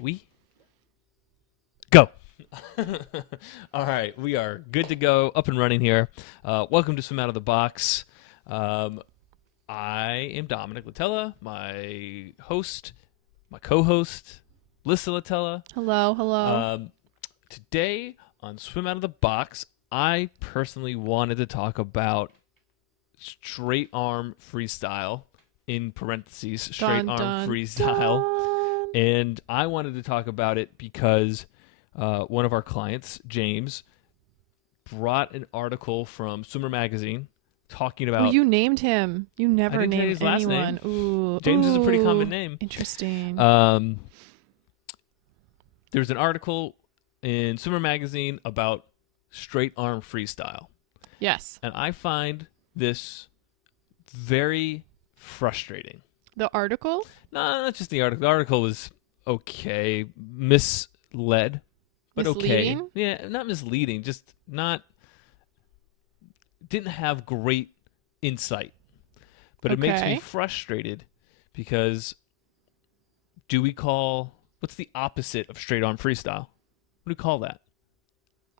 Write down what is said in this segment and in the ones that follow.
We go. All right, we are good to go, up and running here. Welcome to Swim Out of the Box. I am Dominic Latella, my host, my co-host, Lissa Latella. Hello. Today on Swim Out of the Box, I personally wanted to talk about straight arm freestyle, in parentheses, straight arm freestyle. Dun. And I wanted to talk about it because one of our clients, James, brought an article from Swimmer Magazine talking about... Oh, you named him. You never named named his last anyone. name. Ooh, James is a pretty common ooh, name. Interesting. There's an article in Swimmer Magazine about straight arm freestyle. Yes. And I find this very frustrating. The article? No, not just the article. The article was okay, misled, but Misleading? okay. Yeah, not misleading, just not, didn't have great insight. But it makes me Okay. frustrated because what's the opposite of straight arm freestyle? What do we call that?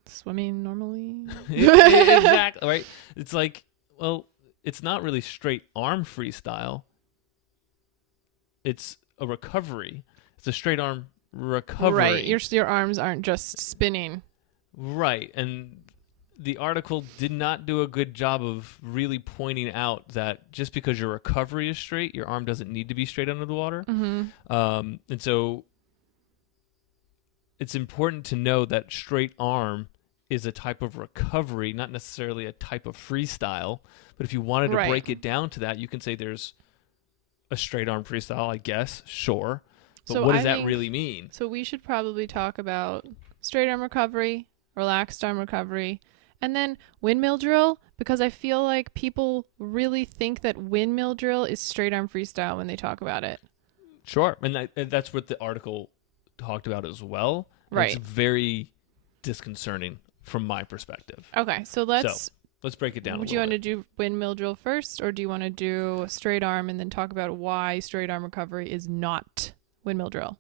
Swimming normally? Exactly, right? It's like, well, it's not really straight arm freestyle. It's a recovery. It's a straight arm recovery. Right. Your arms aren't just spinning. Right. And the article did not do a good job of really pointing out that just because your recovery is straight, your arm doesn't need to be straight under the water. Mm-hmm. And so it's important to know that straight arm is a type of recovery, not necessarily a type of freestyle. But if you wanted to break it down to that, you can say there's a straight arm freestyle, I guess, sure. But So what does I that think- really mean? So we should probably talk about straight arm recovery, relaxed arm recovery, and then windmill drill, because I feel like people really think that windmill drill is straight arm freestyle when they talk about it. Sure. And that's what the article talked about as well. And Right. It's very disconcerting from my perspective. Okay, so let's break it down. Would you want to do windmill drill first, or do you want to do straight arm and then talk about why straight arm recovery is not windmill drill?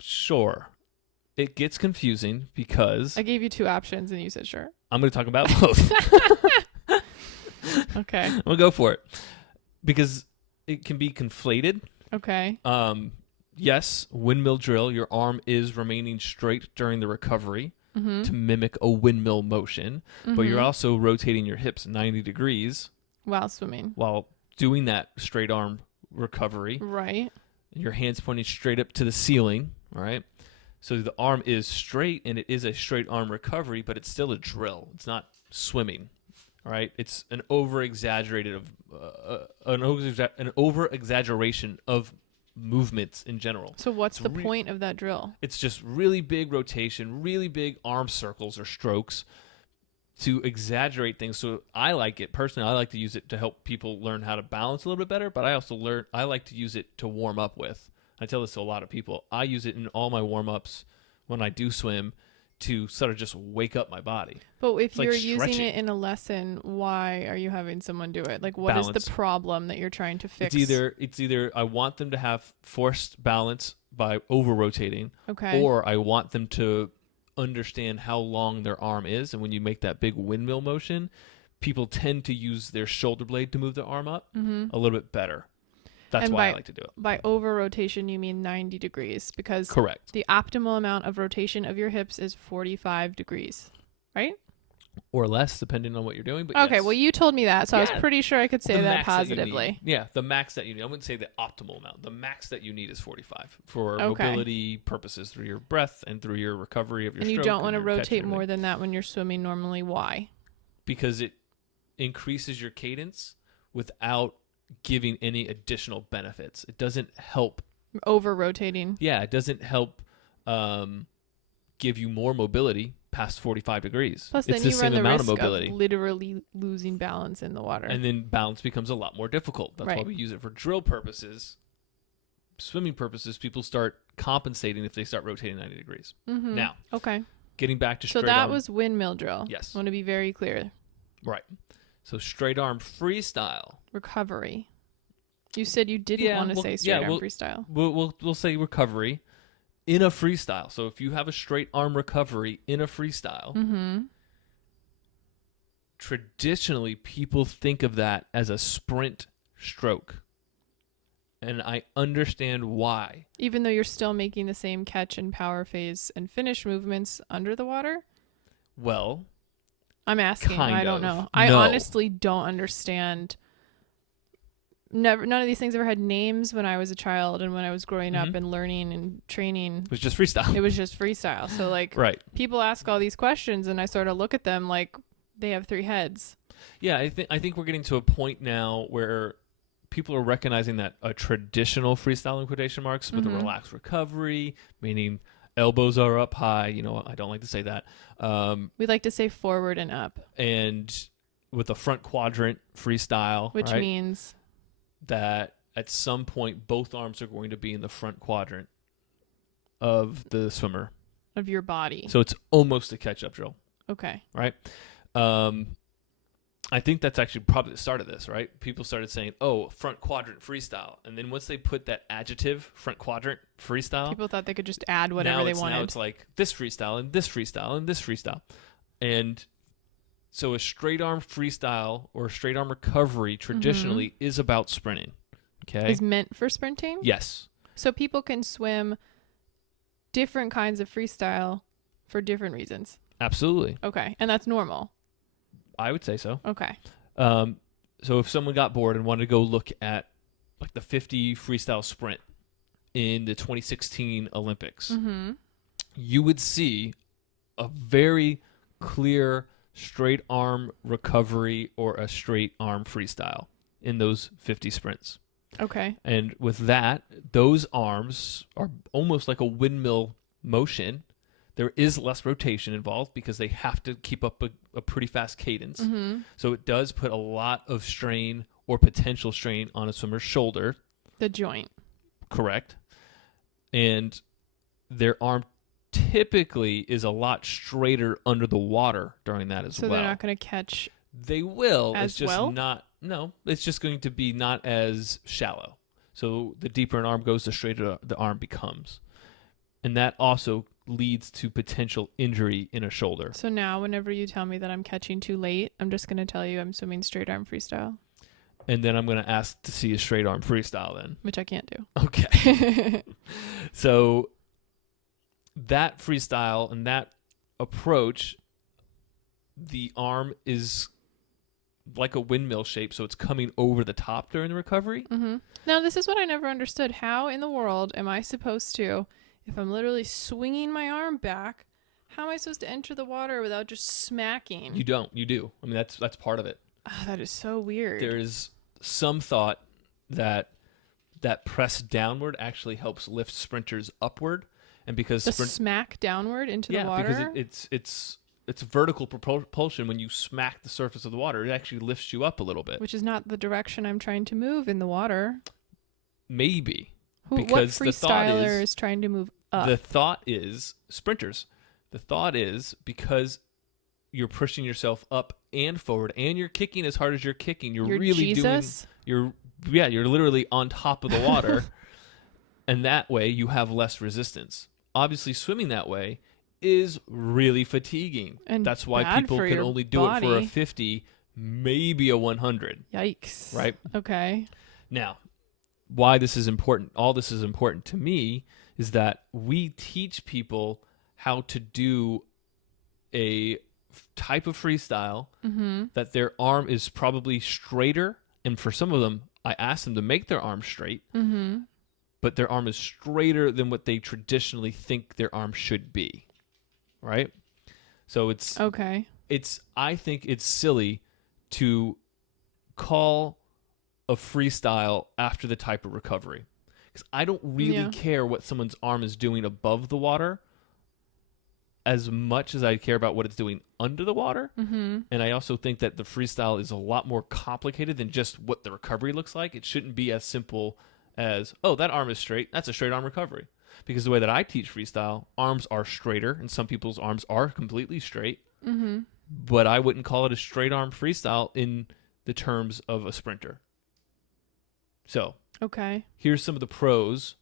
Sure. It gets confusing because I gave you two options and you said sure. I'm going to talk about both. Okay. I'm going to go for it because it can be conflated. Okay. Yes, windmill drill, your arm is remaining straight during the recovery Mm-hmm. to mimic a windmill motion, but you're also rotating your hips 90 degrees while swimming. while doing that straight arm recovery. Right. Your hands pointing straight up to the ceiling, all right? So the arm is straight and it is a straight arm recovery, but it's still a drill. It's not swimming, all right? It's an over-exaggerated an over-exaggeration of movements in general. So what's the point of that drill? It's just really big rotation, really big arm circles or strokes to exaggerate things. So I like it personally. I like to use it to help people learn how to balance a little bit better, but I like to use it to warm up with. I tell this to a lot of people. I use it in all my warm-ups when I do swim to sort of just wake up my body. But if It's you're like using stretching. it in a lesson, why are you having someone do it? Like, what is Balance. the problem that you're trying to fix? It's either I want them to have forced balance by over-rotating, Okay. or I want them to understand how long their arm is. And when you make that big windmill motion, people tend to use their shoulder blade to move their arm up a little bit better. That's And why I like to do it. By over rotation, you mean 90 degrees, because Correct. the optimal amount of rotation of your hips is 45 degrees, right? Or less, depending on what you're doing. But Okay, yes. well, you told me that, so I was Yeah. pretty sure I could say The that max that you positively. need. Yeah, the max that you need. I wouldn't say the optimal amount. The max that you need is 45 for Okay. mobility purposes through your breath and through your recovery of your And you stroke don't want to your catch and rotate everything. more than that when you're swimming normally. Why? Because it increases your cadence without giving any additional benefits. It doesn't help. Over rotating. Yeah, it doesn't help give you more mobility past 45 degrees. Plus, it's then the you run same the amount risk of mobility. literally losing balance in the water. And then balance becomes a lot more difficult. That's why Right. we use it for drill purposes. Swimming purposes, people start compensating if they start rotating 90 degrees. Mhm. Now, Okay. getting back to So straight that arm. was windmill drill. Yes. I want to be very clear. Right. So straight arm freestyle. Recovery. You said you didn't want to say straight arm freestyle. We'll say recovery. in a freestyle. So if you have a straight arm recovery in a freestyle, Mm-hmm. traditionally people think of that as a sprint stroke. And I understand why. Even though you're still making the same catch and power phase and finish movements under the water? Well, I'm asking. kind I don't of. know. I No. honestly don't understand. None of these things ever had names when I was a child and when I was growing up Mhm. and learning and training. It was just freestyle. It was just freestyle. So like Right. people ask all these questions and I sort of look at them like they have 3 heads. Yeah, I think we're getting to a point now where people are recognizing that a traditional freestyle in quotation marks with a Mhm. relaxed recovery, meaning elbows are up high. You know, I don't like to say that. We like to say forward and up, And with a front quadrant freestyle, which right, means that at some point both arms are going to be in the front quadrant of the swimmer. of your body. So it's almost a catch-up drill, Okay. right? I think that's actually probably the start of this, right? People started saying, "Oh, front quadrant freestyle," and then once they put that adjective, front quadrant freestyle, People thought they could just add whatever they wanted. Now it's like this freestyle and this freestyle and this freestyle, and so a straight arm freestyle or straight arm recovery traditionally is about sprinting. Okay. Is meant for sprinting? Yes. So people can swim different kinds of freestyle for different reasons. Absolutely. Okay. And that's normal. I would say so. Okay. So if someone got bored and wanted to go look at like the 50 freestyle sprint in the 2016 Olympics, Mm-hmm. you would see a very clear straight arm recovery or a straight arm freestyle in those 50 sprints. Okay. And with that, those arms are almost like a windmill motion. There is less rotation involved because they have to keep up a pretty fast cadence. Mm-hmm. So it does put a lot of strain or potential strain on a swimmer's shoulder. The joint. Correct. And their arm typically is a lot straighter under the water during that as So well. they're not going to catch. They will. As It's just well? not. No, it's just going to be not as shallow. So the deeper an arm goes, the straighter the arm becomes. And that also leads to potential injury in a shoulder. So now whenever you tell me that I'm catching too late, I'm just going to tell you I'm swimming straight arm freestyle, And then I'm going to ask to see a straight arm freestyle then. which I can't do. Okay. So that freestyle and that approach, the arm is like a windmill shape, so it's coming over the top during the recovery. Mm-hmm. Now, this is what I never understood. How in the world am I supposed to, if I'm literally swinging my arm back, how am I supposed to enter the water without just smacking? You don't. You do. I mean, that's part of it. Oh, that is so weird. There's some thought that that press downward actually helps lift sprinters upward, and because the smack downward into the water? because it's vertical propulsion. When you smack the surface of the water, it actually lifts you up a little bit. Which is not the direction I'm trying to move in the water. Maybe. What Because the thought freestyler is- is trying to move up? The thought is sprinters. The thought is because you're pushing yourself up and forward, and you're kicking as hard as you're kicking. You're really Jesus? doing. You're literally on top of the water, and that way you have less resistance. Obviously, swimming that way is really fatiguing. And that's why bad people for can your only do it for a body. 50, maybe a 100. Yikes. Right. Okay. Now, why this is important, all this is important to me, is that we teach people how to do a type of freestyle Mm-hmm. that their arm is probably straighter. And for some of them, I ask them to make their arm straight, Mm-hmm. but their arm is straighter than what they traditionally think their arm should be. Right? So Okay. I think it's silly to call a freestyle after the type of recovery, because I don't really Yeah. care what someone's arm is doing above the water as much as I care about what it's doing under the water. Mm-hmm. And I also think that the freestyle is a lot more complicated than just what the recovery looks like. It shouldn't be as simple as, oh, that arm is straight, that's a straight arm recovery. Because the way that I teach freestyle, arms are straighter, and some people's arms are completely straight. Mm-hmm. But I wouldn't call it a straight arm freestyle in the terms of a sprinter. So Okay. here's some of the pros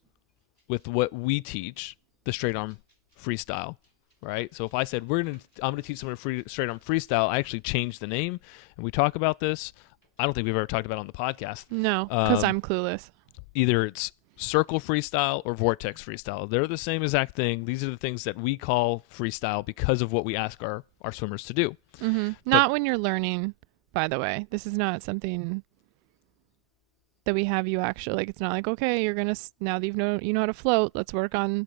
with what we teach the straight arm freestyle, right? So if I said I'm gonna teach someone straight arm freestyle, I actually changed the name, and we talk about this. I don't think we've ever talked about it on the podcast. No, because I'm clueless. Either it's circle freestyle or vortex freestyle. They're the same exact thing. These are the things that we call freestyle because of what we ask our swimmers to do. Not when you're learning, by the way. This is not something that we have you actually, like, it's not like, okay, you're going to, now that you know how to float, let's work on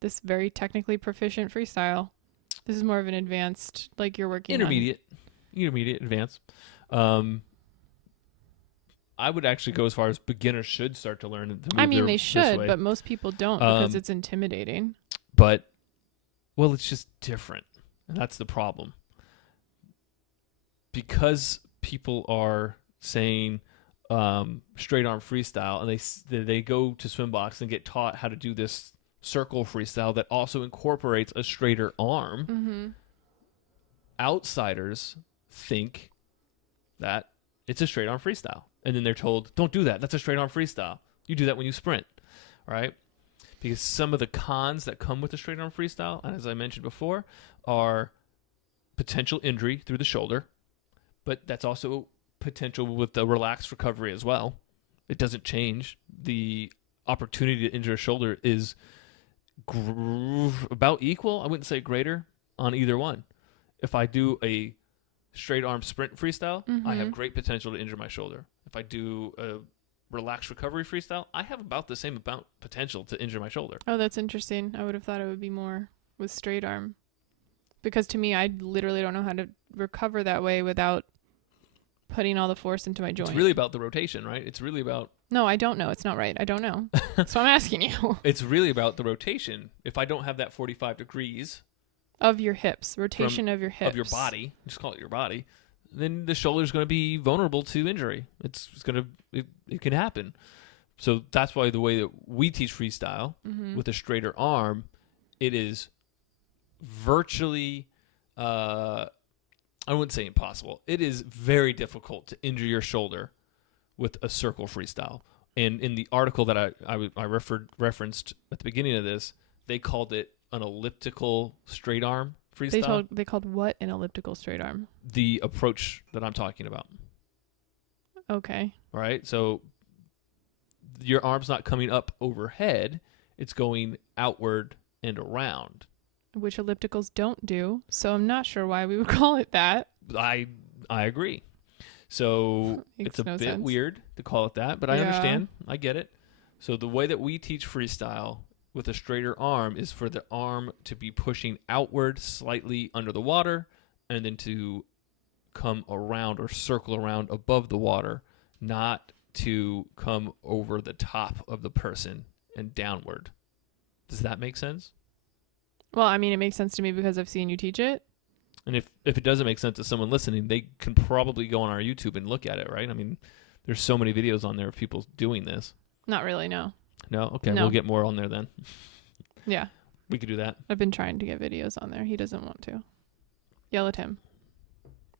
this very technically proficient freestyle. This is more of an advanced, like you're working intermediate, advanced. I would actually go as far as beginners should start to learn. I mean, they should, but most people don't because it's intimidating. But, well, it's just different. And that's the problem. Because people are saying straight arm freestyle, and they go to SwimBox and get taught how to do this circle freestyle that also incorporates a straighter arm, outsiders think that it's a straight arm freestyle. And then they're told, don't do that. That's a straight arm freestyle. You do that when you sprint, right? Because some of the cons that come with the straight arm freestyle, and as I mentioned before, are potential injury through the shoulder, but that's also potential with the relaxed recovery as well. It doesn't change. The opportunity to injure a shoulder is about equal. I wouldn't say greater on either one. If I do a straight arm sprint freestyle, I have great potential to injure my shoulder. If I do a relaxed recovery freestyle, I have about the same amount potential to injure my shoulder. Oh, that's interesting. I would have thought it would be more with straight arm. Because to me, I literally don't know how to recover that way without putting all the force into my joint. It's really about the rotation, right? It's really about... No, I don't know. It's not right. I don't know. So I'm asking you. It's really about the rotation. If I don't have that 45 degrees... Of your hips. Rotation of your hips. Of your body. Just call it your body. Then the shoulder's going to be vulnerable to injury. It can happen. So that's why the way that we teach freestyle with a straighter arm, it is virtually, I wouldn't say impossible. It is very difficult to injure your shoulder with a circle freestyle. And in the article that I referenced at the beginning of this, they called it an elliptical straight arm freestyle. They called what an elliptical straight arm? The approach that I'm talking about. Okay. Right? So your arm's not coming up overhead. It's going outward and around. Which ellipticals don't do. So I'm not sure why we would call it that. I agree. So it's a bit weird to call it that, but I understand. I get it. So the way that we teach freestyle with a straighter arm is for the arm to be pushing outward slightly under the water and then to come around or circle around above the water, not to come over the top of the person and downward. Does that make sense? Well, I mean, it makes sense to me because I've seen you teach it. And if it doesn't make sense to someone listening, they can probably go on our YouTube and look at it, right? I mean, there's so many videos on there of people doing this. Not really, no. No? Okay, no. We'll get more on there then. Yeah. We could do that. I've been trying to get videos on there. He doesn't want to. Yell at him.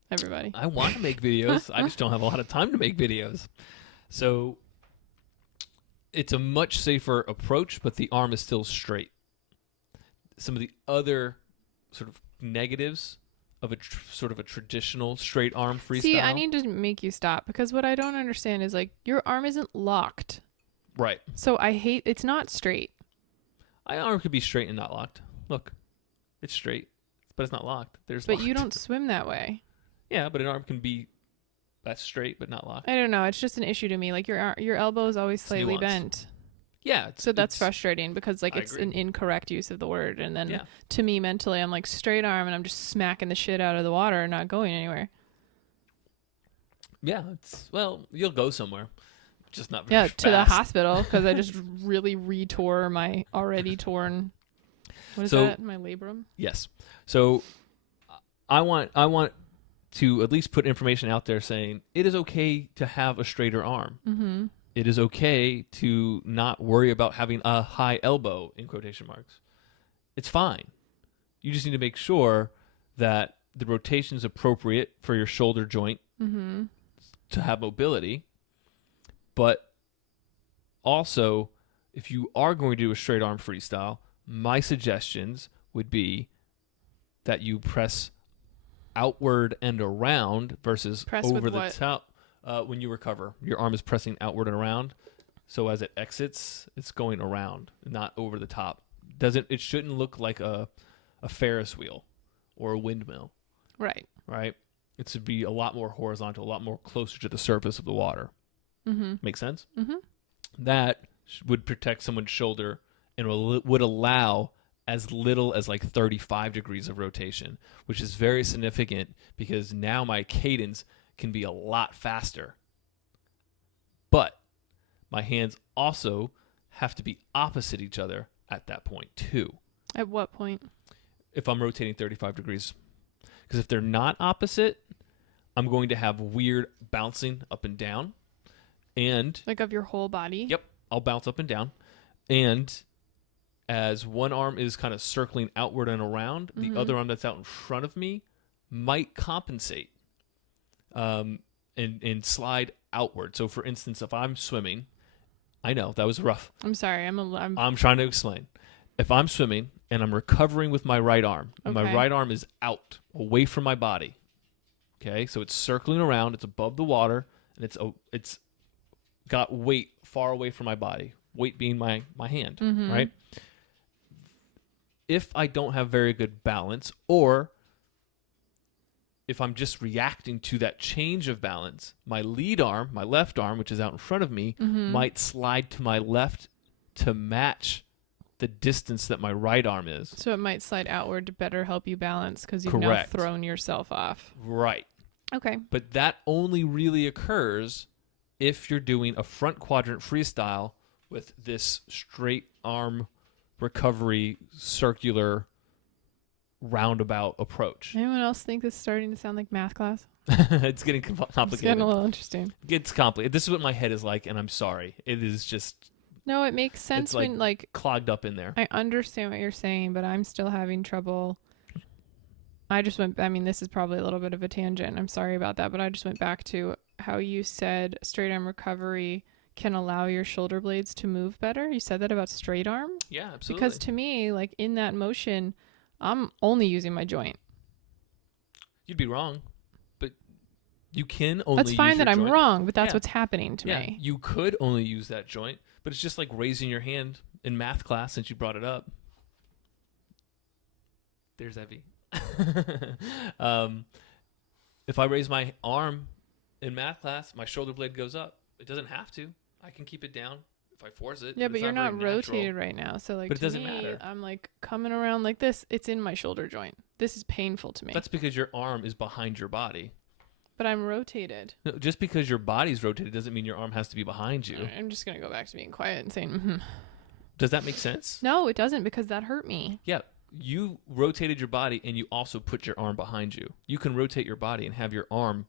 Everybody. I want to make videos. I just don't have a lot of time to make videos. So it's a much safer approach, but the arm is still straight. Some of the other sort of negatives of a sort of a traditional straight arm freestyle. See, I need to make you stop because what I don't understand is like your arm isn't locked. Right. So it's not straight. My arm could be straight and not locked. Look, it's straight, but it's not locked. But locked. You don't swim that way. Yeah, but an arm can be that's straight but not locked. I don't know. It's just an issue to me. Like your elbow is always slightly bent. Yeah. So that's frustrating because like it's an incorrect use of the word. And then to me mentally, I'm like straight arm and I'm just smacking the shit out of the water and not going anywhere. Yeah. You'll go somewhere. Just not very fast. To the hospital because I just really retore my already torn. What is that? My labrum? Yes. So I want to at least put information out there saying it is okay to have a straighter arm. Mm-hmm. It is okay to not worry about having a high elbow, in quotation marks. It's fine. You just need to make sure that the rotation is appropriate for your shoulder joint to have mobility. But also, if you are going to do a straight arm freestyle, my suggestions would be that you press outward and around versus Press over with the what? top. When you recover, your arm is pressing outward and around. So as it exits, it's going around, not over the top. It shouldn't look like a Ferris wheel or a windmill, Right. right? It should be a lot more horizontal, a lot more closer to the surface of the water. Mm-hmm. Make sense? Mm-hmm. That would protect someone's shoulder and would allow as little as like 35 degrees of rotation, which is very significant because now my cadence can be a lot faster. But my hands also have to be opposite each other at that point too. At what point? If I'm rotating 35 degrees. Because if they're not opposite, I'm going to have weird bouncing up and down. And Like of your whole body? yep, I'll bounce up and down. And as one arm is kind of circling outward and around, the other arm that's out in front of me might compensate and slide outward. So for instance, if I'm swimming, I know that was rough. I'm sorry. I'm trying to explain. If I'm swimming and I'm recovering with my right arm, and my Okay. right arm is out, away from my body. Okay, so it's circling around, it's above the water, and it's got weight far away from my body. Weight being my hand, right? If I don't have very good balance, or if I'm just reacting to that change of balance, my lead arm, my left arm, which is out in front of me, might slide to my left to match the distance that my right arm is. So it might slide outward to better help you balance because you've Correct. now thrown yourself off. Right. Okay. But that only really occurs if you're doing a front quadrant freestyle with this straight arm recovery circular roundabout approach. Anyone else think this is starting to sound like math class? It's getting It's complicated. getting a little interesting. It's complicated. This is what my head is like, and I'm sorry. It is just No, it makes sense It's like- when like clogged up in there. I understand what you're saying, but I'm still having trouble. This is probably a little bit of a tangent. I'm sorry about that, but I just went back to how you said straight arm recovery can allow your shoulder blades to move better. You said that about straight arm? Yeah, absolutely. Because to me, like in that motion, I'm only using my joint. You'd be wrong, but you can only That's use fine that your I'm joint. wrong, but that's Yeah. what's happening to Yeah, me. you could only use that joint, but it's just like raising your hand in math class since you brought it up. There's Evie. If I raise my arm in math class, my shoulder blade goes up. It doesn't have to. I can keep it down if I force it. Yeah, but it's you're not very natural. rotated right now. So like But it to doesn't me, matter. I'm like coming around like this. It's in my shoulder joint. This is painful to me. That's because your arm is behind your body. But I'm rotated. No, just because your body's rotated doesn't mean your arm has to be behind you. I'm just going to go back to being quiet and saying, mm-hmm. Does that make sense? No, it doesn't because that hurt me. Yeah. You rotated your body and you also put your arm behind you. You can rotate your body and have your arm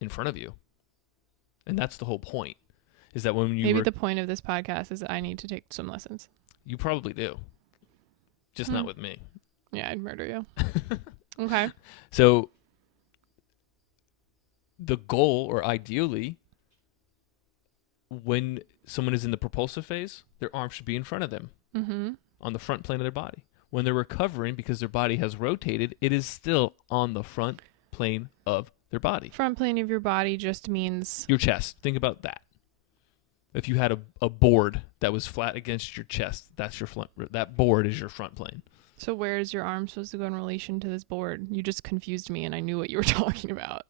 in front of you. And that's the whole point. Is that when you Maybe the point of this podcast is that I need to take swim lessons. You probably do. Just not with me. Yeah, I'd murder you. Okay. So the goal, or ideally, when someone is in the propulsive phase, their arm should be in front of them Mm-hmm. on the front plane of their body. When they're recovering because their body has rotated, it is still on the front plane of their body. Front plane of your body just means Your chest. Think about that. If you had a board that was flat against your chest, that's your front. That board is your front plane. so where is your arm supposed to go in relation to this board? You just confused me and I knew what you were talking about.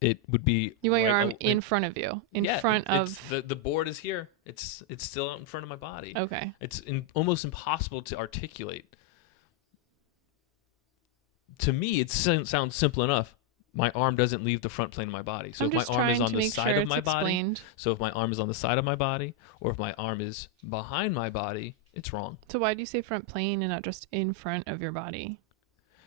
It would be. You want your right arm in front of you, in front of. the board is here. It's still out in front of my body. Okay. It's almost impossible to articulate. To me, it sounds simple enough. My arm doesn't leave the front plane of my body. So I'm if my just arm is trying on to the make side sure of it's my body, explained. so if my arm is on the side of my body, or if my arm is behind my body, it's wrong. So why do you say front plane and not just in front of your body?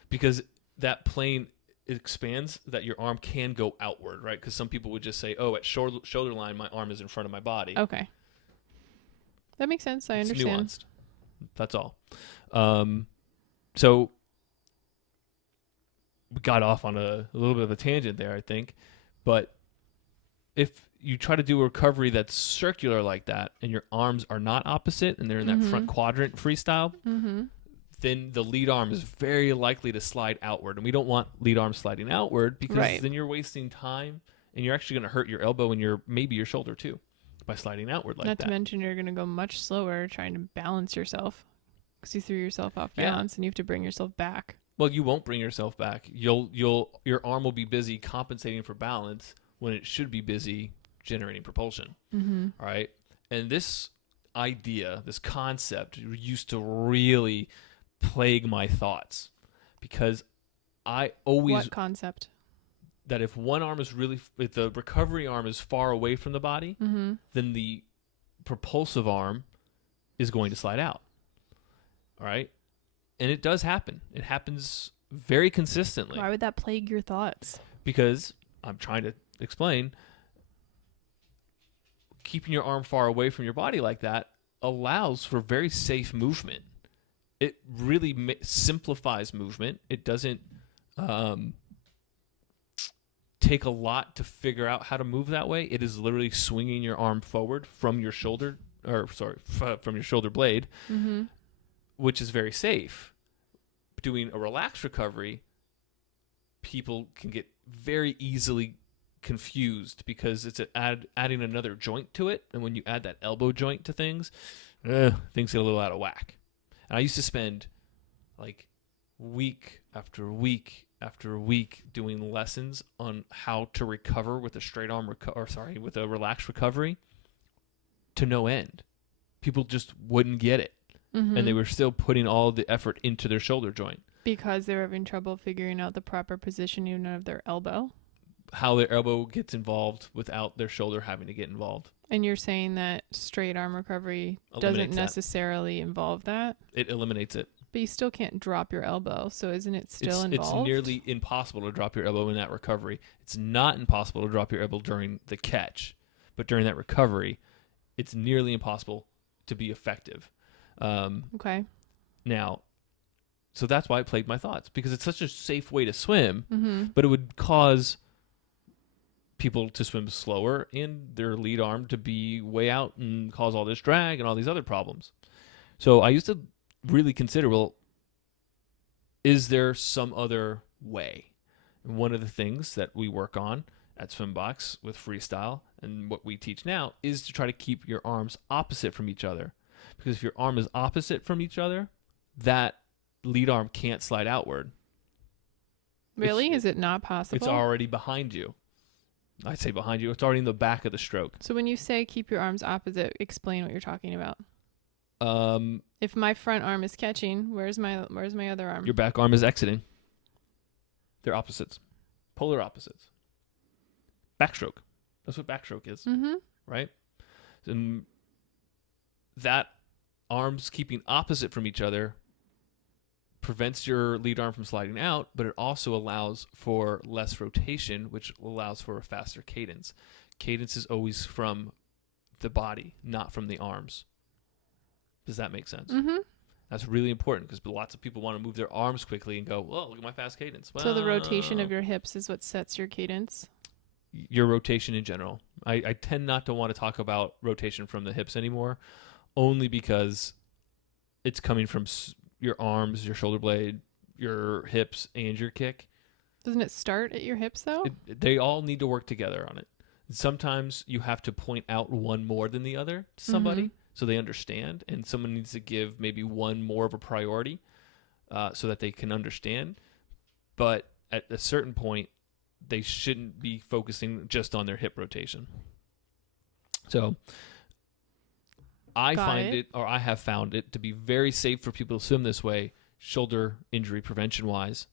Because that plane expands that your arm can go outward, right? Because some people would just say, oh, at shoulder line, my arm is in front of my body. Okay. That makes sense. I It's understand. nuanced. That's all. So we got off on a little bit of a tangent there, I think. But if you try to do a recovery that's circular like that, and your arms are not opposite, and they're in that front quadrant freestyle, then the lead arm is very likely to slide outward. And we don't want lead arm sliding outward because then you're wasting time, and you're actually going to hurt your elbow and maybe your shoulder too by sliding outward like that. Not to mention you're going to go much slower trying to balance yourself because you threw yourself off balance and you have to bring yourself back. Well, you won't bring yourself back. Your arm will be busy compensating for balance when it should be busy generating propulsion. All right. And this idea, this concept used to really plague my thoughts because I always... What concept? That if the recovery arm is far away from the body, then the propulsive arm is going to slide out. All right. And it does happen. It happens very consistently. Why would that plague your thoughts? Because I'm trying to explain, keeping your arm far away from your body like that allows for very safe movement. It really simplifies movement. It doesn't take a lot to figure out how to move that way. It is literally swinging your arm forward from your shoulder, from your shoulder blade, which is very safe. Doing a relaxed recovery, people can get very easily confused because it's adding another joint to it. And when you add that elbow joint to things get a little out of whack. And I used to spend like week after week after week doing lessons on how to recover with a straight arm with a relaxed recovery to no end. People just wouldn't get it. And they were still putting all the effort into their shoulder joint. Because they were having trouble figuring out the proper positioning of their elbow. How their elbow gets involved without their shoulder having to get involved. And you're saying that straight arm recovery doesn't necessarily involve that? It eliminates it. But you still can't drop your elbow, so isn't it still involved? It's nearly impossible to drop your elbow in that recovery. It's not impossible to drop your elbow during the catch, but during that recovery, it's nearly impossible to be effective. Okay. Now, so that's why it plagued my thoughts, because it's such a safe way to swim, but it would cause people to swim slower and their lead arm to be way out and cause all this drag and all these other problems. So I used to really consider, well, is there some other way? And one of the things that we work on at SwimBox with freestyle and what we teach now is to try to keep your arms opposite from each other. Because if your arm is opposite from each other, that lead arm can't slide outward. Really? Is it not possible? It's already behind you. I say behind you. It's already in the back of the stroke. So when you say keep your arms opposite, explain what you're talking about. If my front arm is catching, where's my other arm? Your back arm is exiting. They're opposites. Polar opposites. Backstroke. That's what backstroke is. Right? And that arms keeping opposite from each other prevents your lead arm from sliding out, but it also allows for less rotation, which allows for a faster cadence. Cadence is always from the body, not from the arms. Does that make sense? That's really important because lots of people want to move their arms quickly and go, well, look at my fast cadence. Well, so the rotation of your hips is what sets your cadence? Your rotation in general. I tend not to want to talk about rotation from the hips anymore, only because it's coming from your arms, your shoulder blade, your hips, and your kick. Doesn't it start at your hips, though? They all need to work together on it. Sometimes you have to point out one more than the other to somebody so they understand, and someone needs to give maybe one more of a priority so that they can understand. But at a certain point, they shouldn't be focusing just on their hip rotation. So I have found it to be very safe for people to swim this way, shoulder injury prevention wise.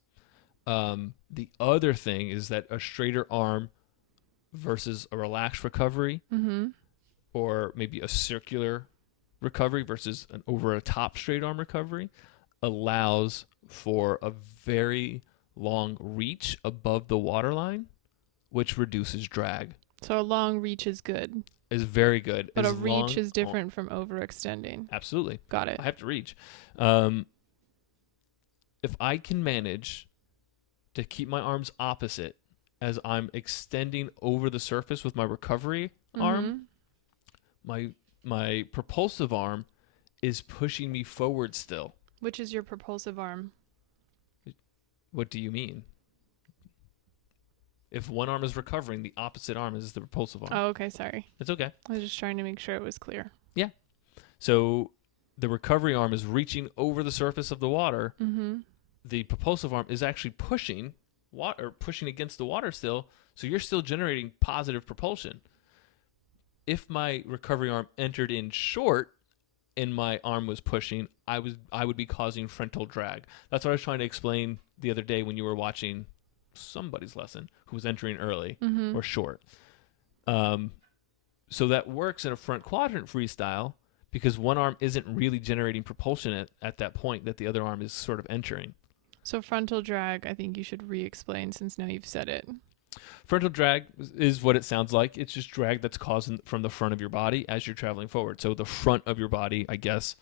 The other thing is that a straighter arm versus a relaxed recovery, or maybe a circular recovery versus an over a top straight arm recovery, allows for a very long reach above the waterline, which reduces drag. So a long reach is good. Is very good. But a reach is different from overextending. Absolutely. Got it. I have to reach. If I can manage to keep my arms opposite as I'm extending over the surface with my recovery arm, my propulsive arm is pushing me forward still. Which is your propulsive arm? What do you mean? If one arm is recovering, the opposite arm is the propulsive arm. Oh, okay. Sorry. It's okay. I was just trying to make sure it was clear. Yeah. So the recovery arm is reaching over the surface of the water. Mm-hmm. The propulsive arm is actually pushing against the water still. So you're still generating positive propulsion. If my recovery arm entered in short and my arm was pushing, I would be causing frontal drag. That's what I was trying to explain the other day when you were watching somebody's lesson who was entering early or short. So that works in a front quadrant freestyle because one arm isn't really generating propulsion at that point that the other arm is sort of entering. So frontal drag, I think you should re-explain since now you've said it. Frontal drag is what it sounds like. It's just drag that's caused from the front of your body as you're traveling forward. So the front of your body, I guess,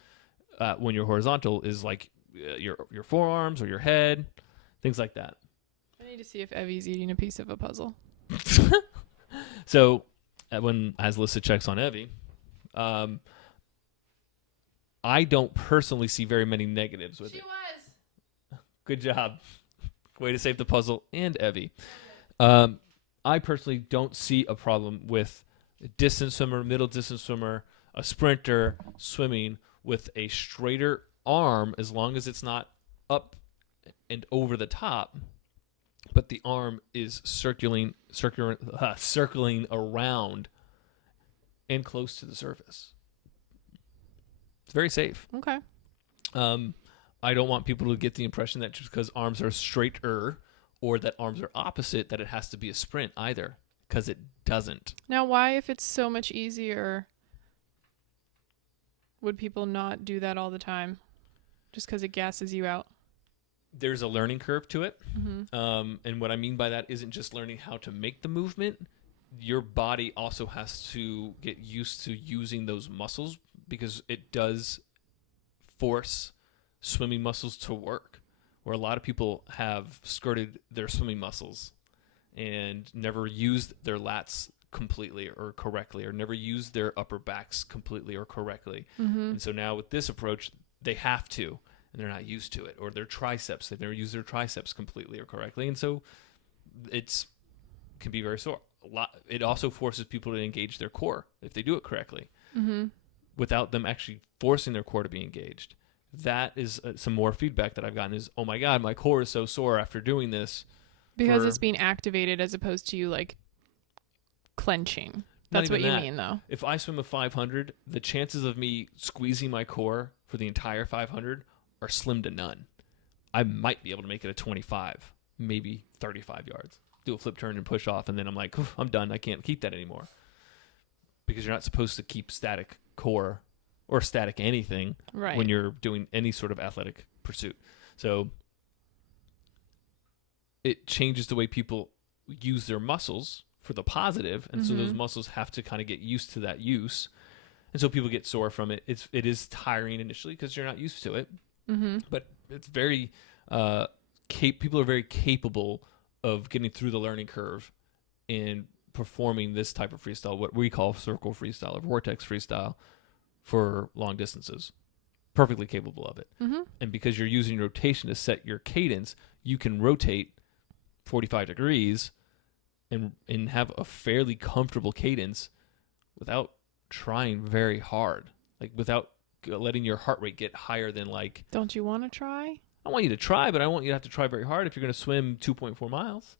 when you're horizontal is like your forearms or your head, things like that. I need to see if Evie's eating a piece of a puzzle. So when as Lissa checks on Evie, I don't personally see very many negatives with it. Was. Good job. Way to save the puzzle and Evie. I personally don't see a problem with a distance swimmer, middle distance swimmer, a sprinter swimming with a straighter arm as long as it's not up and over the top, but the arm is circling around and close to the surface. It's very safe. Okay. I don't want people to get the impression that just because arms are straighter or that arms are opposite, that it has to be a sprint either, because it doesn't. Now, why, if it's so much easier, would people not do that all the time? Just because it gasses you out? There's a learning curve to it. Mm-hmm. And what I mean by that isn't just learning how to make the movement. Your body also has to get used to using those muscles because it does force swimming muscles to work. Where a lot of people have skirted their swimming muscles and never used their lats completely or correctly, or never used their upper backs completely or correctly. And so now with this approach, they have to, and they're not used to it. Or their triceps, they've never used their triceps completely or correctly. And so can be very sore. It also forces people to engage their core if they do it correctly without them actually forcing their core to be engaged. That is some more feedback that I've gotten is, oh my God, my core is so sore after doing this. Because it's being activated as opposed to you like clenching. That's what you mean though. If I swim a 500, the chances of me squeezing my core for the entire 500 are slim to none. I might be able to make it a 25, maybe 35 yards. Do a flip turn and push off, and then I'm like, I'm done. I can't keep that anymore. Because you're not supposed to keep static core or static anything when you're doing any sort of athletic pursuit. So it changes the way people use their muscles for the positive, and so those muscles have to kind of get used to that use. And so people get sore from it. It is tiring initially because you're not used to it. But it's very people are very capable of getting through the learning curve and performing this type of freestyle, what we call circle freestyle or vortex freestyle, for long distances. Perfectly capable of it. And because you're using rotation to set your cadence, you can rotate 45 degrees and have a fairly comfortable cadence without trying very hard, like without letting your heart rate get higher than like. Don't you want to try? I want you to try, but I want you to have to try very hard if you're going to swim 2.4 miles.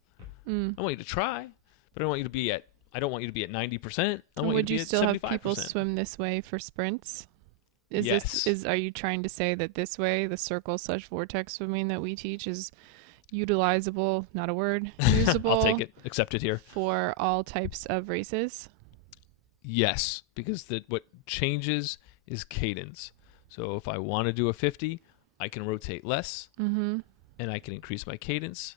I want you to try, but I don't want you to be at 90%. Would you still have people swim this way for sprints? Yes. Are you trying to say that this way, the circle/vortex swimming that we teach is utilizable, not a word, usable? I'll take it. Accept it here. For all types of races? Yes, because what changes is cadence. So if I want to do a 50, I can rotate less, and I can increase my cadence,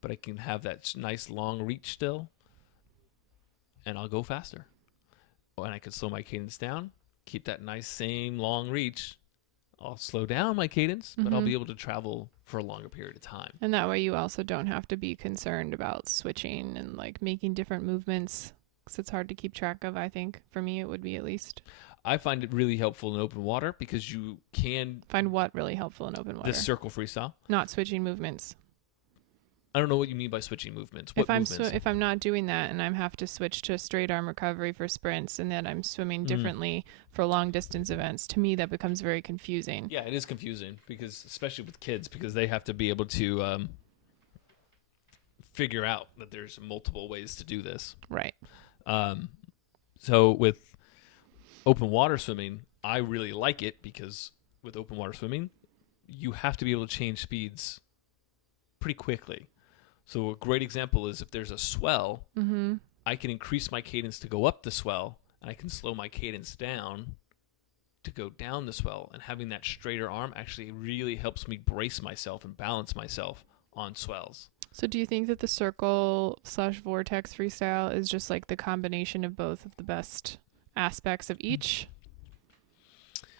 but I can have that nice long reach still, and I'll go faster. And I can slow my cadence down, keep that nice same long reach. I'll slow down my cadence, but I'll Mhm. be able to travel for a longer period of time. And that way you also don't have to be concerned about switching and like making different movements, because it's hard to keep track of. I think for me it would be, at least. I find it really helpful in open water because you can Find what really helpful in open water? this circle freestyle. Not switching movements. I don't know what you mean by switching movements. What movements? If I'm not doing that and I have to switch to straight arm recovery for sprints, and then I'm swimming differently for long distance events, to me that becomes very confusing. Yeah, it is confusing because, especially with kids, because they have to be able to figure out that there's multiple ways to do this. Right. So with open water swimming, I really like it because with open water swimming, you have to be able to change speeds pretty quickly. So a great example is if there's a swell, I can increase my cadence to go up the swell, and I can slow my cadence down to go down the swell. And having that straighter arm actually really helps me brace myself and balance myself on swells. So do you think that the circle/vortex freestyle is just like the combination of both of the best aspects of each?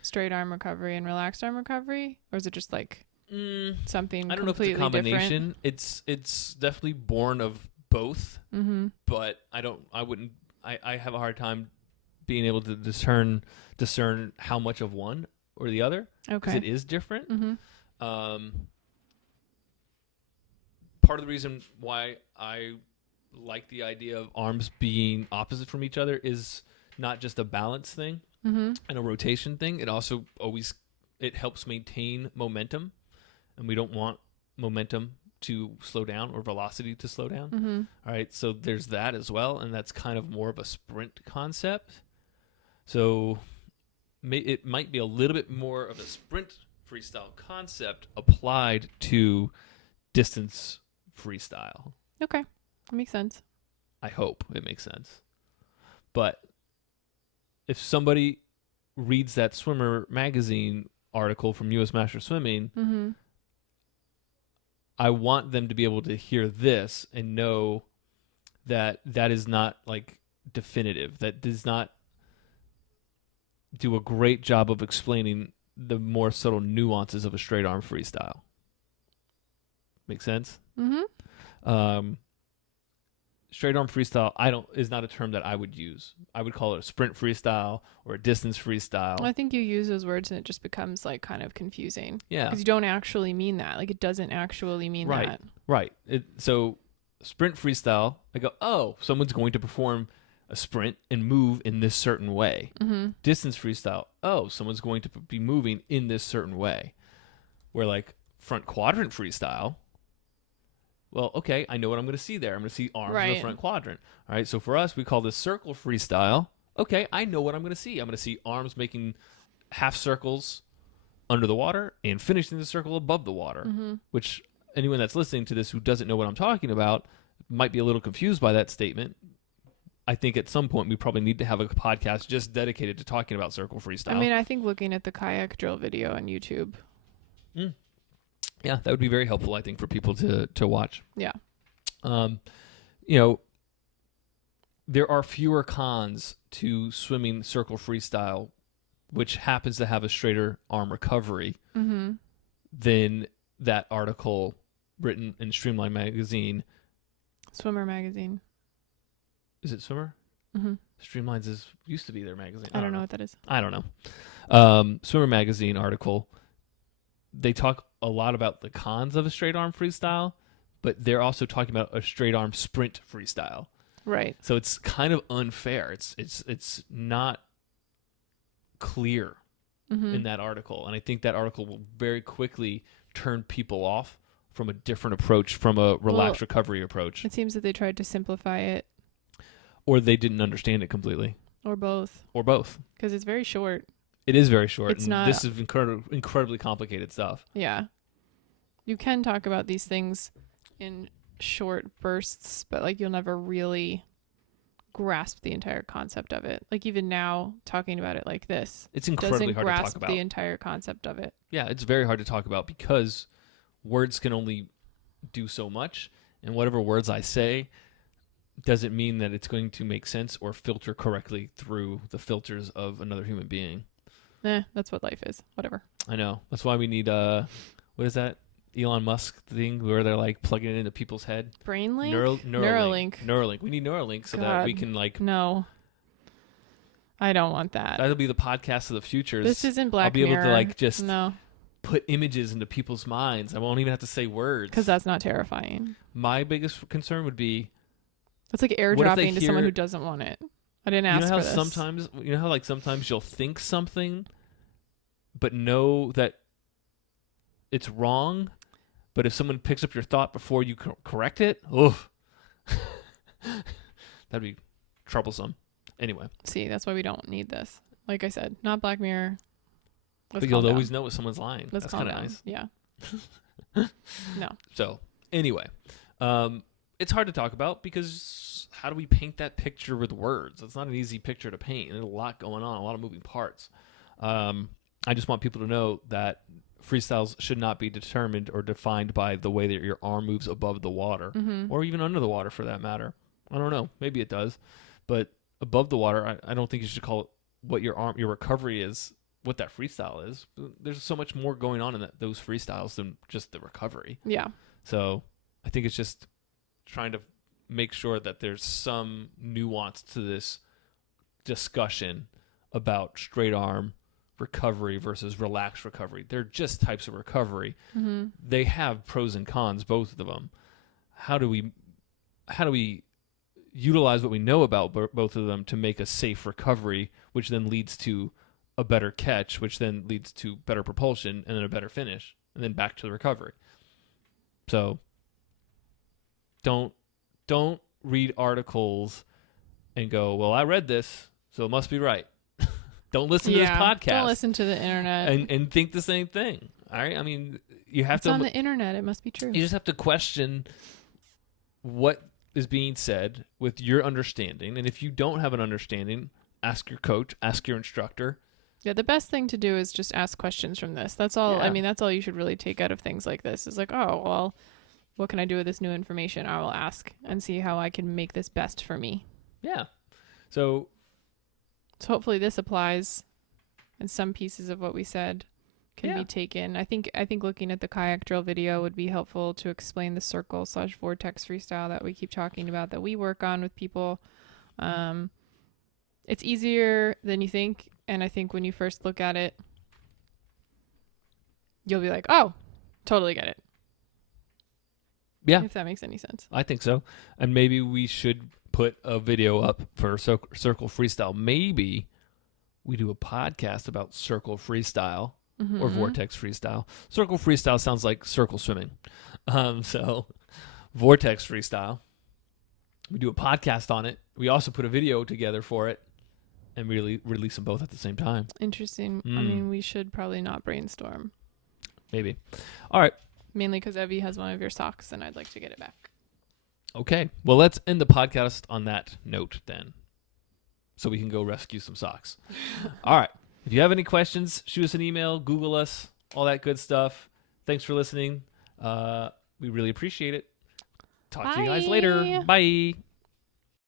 Straight arm recovery and relaxed arm recovery? Or is it just like something I don't know if it's a completely combination. It's definitely born of both, but I have a hard time being able to discern how much of one or the other, because it is different. Part of the reason why I like the idea of arms being opposite from each other is not just a balance thing and a rotation thing. It also it helps maintain momentum, and we don't want momentum to slow down or velocity to slow down. All right, so there's that as well, and that's kind of more of a sprint concept. So it might be a little bit more of a sprint freestyle concept applied to distance freestyle. Okay, that makes sense. I hope it makes sense. But if somebody reads that Swimmer magazine article from U.S. Master Swimming, I want them to be able to hear this and know that that is not like definitive. That does not do a great job of explaining the more subtle nuances of a straight arm freestyle. Make sense? Straight arm freestyle is not a term that I would use. I would call it a sprint freestyle or a distance freestyle. I think you use those words and it just becomes like kind of confusing. Yeah. Because you don't actually mean that. Like it doesn't actually mean that. Right. So sprint freestyle, I go, oh, someone's going to perform a sprint and move in this certain way. Distance freestyle, oh, someone's going to be moving in this certain way. Where like front quadrant freestyle, well, okay, I know what I'm going to see there. I'm going to see arms in the front quadrant. All right, so for us, we call this circle freestyle. Okay, I know what I'm going to see. I'm going to see arms making half circles under the water and finishing the circle above the water, which anyone that's listening to this who doesn't know what I'm talking about might be a little confused by that statement. I think at some point we probably need to have a podcast just dedicated to talking about circle freestyle. I mean, I think looking at the kayak drill video on YouTube. Yeah, that would be very helpful, I think, for people to watch. Yeah. There are fewer cons to swimming circle freestyle, which happens to have a straighter arm recovery, than that article written in Streamline magazine. Swimmer magazine. Is it Swimmer? Streamlines used to be their magazine. I don't know what that is. I don't know. Swimmer magazine article. They talk a lot about the cons of a straight arm freestyle, but they're also talking about a straight arm sprint freestyle. Right. So it's kind of unfair. It's not clear in that article, and I think that article will very quickly turn people off from a different approach, from a relaxed recovery approach. It seems that they tried to simplify it, or they didn't understand it completely, or both. Because it's very short. It is very short. It's not. This is incredibly complicated stuff. Yeah. You can talk about these things in short bursts, but like you'll never really grasp the entire concept of it. Like even now, talking about it like this, it's incredibly hard to talk about. Doesn't grasp the entire concept of it. Yeah, it's very hard to talk about because words can only do so much, and whatever words I say doesn't mean that it's going to make sense or filter correctly through the filters of another human being. That's what life is. Whatever. I know. That's why we need what is that Elon Musk thing where they're like plugging it into people's head? Brainlink? Neuralink. Neuralink. We need Neuralink so that we can like. No. I don't want that. That'll be the podcast of the future. This isn't Black Mirror. I'll be Mirror. able to like just no. put images into people's minds. I won't even have to say words. Because that's not terrifying. My biggest concern would be. It's like airdropping to someone who doesn't want it. I didn't ask for this. You know how like sometimes you'll think something, but know that it's wrong. But if someone picks up your thought before you correct it, that'd be troublesome. Anyway. See, that's why we don't need this. Like I said, not Black Mirror. But you'll always know if someone's lying. That's kind of nice. Yeah. No. So, anyway, it's hard to talk about because how do we paint that picture with words? It's not an easy picture to paint. There's a lot going on, a lot of moving parts. I just want people to know that freestyles should not be determined or defined by the way that your arm moves above the water or even under the water for that matter. I don't know. Maybe it does. But above the water, I don't think you should call it what your recovery is, what that freestyle is. There's so much more going on in those freestyles than just the recovery. Yeah. So I think it's just trying to make sure that there's some nuance to this discussion about straight arm recovery versus relaxed recovery. They're just types of recovery. They have pros and cons, both of them. How do we utilize what we know about both of them to make a safe recovery, which then leads to a better catch, which then leads to better propulsion and then a better finish and then back to the recovery. So don't read articles and go, well, I read this, so it must be right. Don't listen to this podcast. Don't listen to the internet. And think the same thing. All right? I mean, you have it's to... on the internet. It must be true. You just have to question what is being said with your understanding. And if you don't have an understanding, ask your coach, ask your instructor. Yeah, the best thing to do is just ask questions from this. That's all. Yeah. I mean, that's all you should really take out of things like this. Is like, oh, well, what can I do with this new information? I will ask and see how I can make this best for me. Yeah. So hopefully this applies, and some pieces of what we said can be taken. I think looking at the kayak drill video would be helpful to explain the circle/vortex freestyle that we keep talking about, that we work on with people. It's easier than you think, and I think when you first look at it, you'll be like, oh, totally get it. Yeah. If that makes any sense. I think so. And maybe we should put a video up for circle freestyle. Maybe we do a podcast about circle freestyle or vortex freestyle. Circle freestyle sounds like circle swimming. So vortex freestyle, we do a podcast on it. We also put a video together for it and really release them both at the same time. Interesting. I mean, we should probably not brainstorm. Maybe. All right. Mainly because Evie has one of your socks and I'd like to get it back. Okay. Well, let's end the podcast on that note then, so we can go rescue some socks. All right. If you have any questions, shoot us an email, Google us, all that good stuff. Thanks for listening. We really appreciate it. Talk to you guys later. Bye.